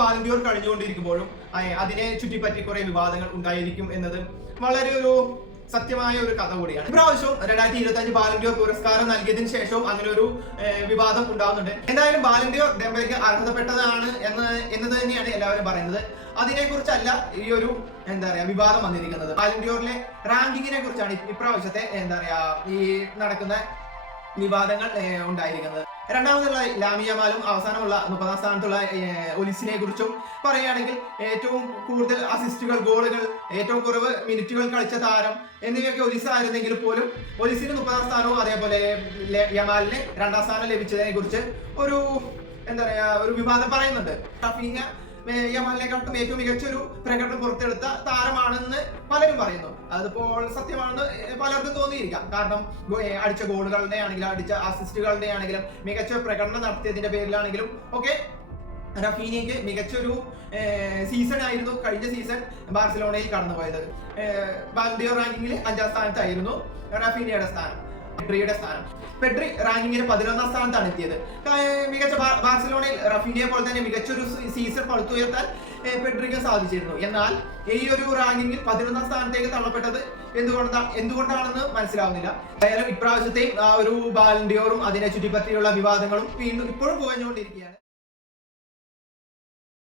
Ballon d'Or കഴിഞ്ഞുകൊണ്ടിരിക്കുമ്പോഴും അതിനെ ചുറ്റിപ്പറ്റി കുറെ വിവാദങ്ങൾ ഉണ്ടായിരിക്കും എന്നത് വളരെ ഒരു സത്യമായ ഒരു കഥ കൂടിയാണ്. ഇപ്രാവശ്യം 2025 ബാലൻഡിയോർ പുരസ്കാരം നൽകിയതിനു ശേഷവും അങ്ങനെ ഒരു വിവാദം ഉണ്ടാകുന്നുണ്ട്. എന്തായാലും ബാലൻഡിയോർ ഡെംബലയ്ക്ക് അർഹതപ്പെട്ടതാണ് എന്നത് തന്നെയാണ് എല്ലാവരും പറയുന്നത്. അതിനെക്കുറിച്ചല്ല ഈ ഒരു വിവാദം വന്നിരിക്കുന്നത്. ബാലൻഡിയോറിലെ റാങ്കിങ്ങിനെ കുറിച്ചാണ് ഇപ്രാവശ്യത്തെ ഈ നടക്കുന്ന വിവാദങ്ങൾ ഉണ്ടായിരിക്കുന്നത്. രണ്ടാമതുള്ള ലാമിൻ യമാലും അവസാനമുള്ള 30ാം സ്ഥാനത്തുള്ള ഒലിസിനെ കുറിച്ചും പറയുകയാണെങ്കിൽ ഏറ്റവും കൂടുതൽ അസിസ്റ്റുകൾ, ഗോളുകൾ, ഏറ്റവും കുറവ് മിനിറ്റുകൾ കളിച്ച താരം എന്നിവയൊക്കെ ഒലിസ് ആയിരുന്നെങ്കിൽ പോലും ഒലിസിന് 30ാം സ്ഥാനവും അതേപോലെ യമാലിന് 2ാം സ്ഥാനം ലഭിച്ചതിനെ കുറിച്ച് ഒരു ഒരു വിവാദം പറയുന്നുണ്ട്. റഫീഞ്ഞ യമാലിനെക്കാട്ടും ഏറ്റവും മികച്ചൊരു പ്രകടനം പുറത്തെടുത്ത താരമാണെന്ന് പലരും പറയുന്നു. അതിപ്പോൾ സത്യമാണെന്ന് പലർക്കും തോന്നിയിരിക്കാം. കാരണം അടിച്ച ഗോളുകളുടെ ആണെങ്കിലും അടിച്ച അസിസ്റ്റുകളുടെ ആണെങ്കിലും മികച്ച പ്രകടനം നടത്തിയതിന്റെ പേരിലാണെങ്കിലും ഒക്കെ റഫീനിയയ്ക്ക് മികച്ചൊരു സീസൺ ആയിരുന്നു കഴിഞ്ഞ സീസൺ ബാർസലോണയിൽ കടന്നുപോയത്. ബാലൻഡിയോർ റാങ്കിങ്ങിൽ 5ാം സ്ഥാനത്തായിരുന്നു റഫീനിയയുടെ സ്ഥാനം. പെഡ്രിയുടെ സ്ഥാനം. പെഡ്രി റാങ്കിങ്ങിന് 11ാം സ്ഥാനത്താണ് എത്തിയത്. മികച്ച ബാർസലോണയിൽ റഫീനിയെ പോലെ തന്നെ മികച്ചൊരു സീസൺ പടുത്തുയർത്താൻ പെഡ്രിക്ക് സാധിച്ചിരുന്നു. എന്നാൽ ഈ ഒരു റാങ്കിങ്ങിൽ 11ാം സ്ഥാനത്തേക്ക് തള്ളപ്പെട്ടത് എന്തുകൊണ്ടാണെന്ന് മനസ്സിലാവുന്നില്ല. എന്തായാലും ഇപ്രാവശ്യത്തെയും ആ ഒരു ബാലൻഡിയോറും അതിനെ ചുറ്റിപ്പറ്റിയുള്ള വിവാദങ്ങളും വീണ്ടും ഇപ്പോഴും പുകഞ്ഞുകൊണ്ടിരിക്കുകയാണ്.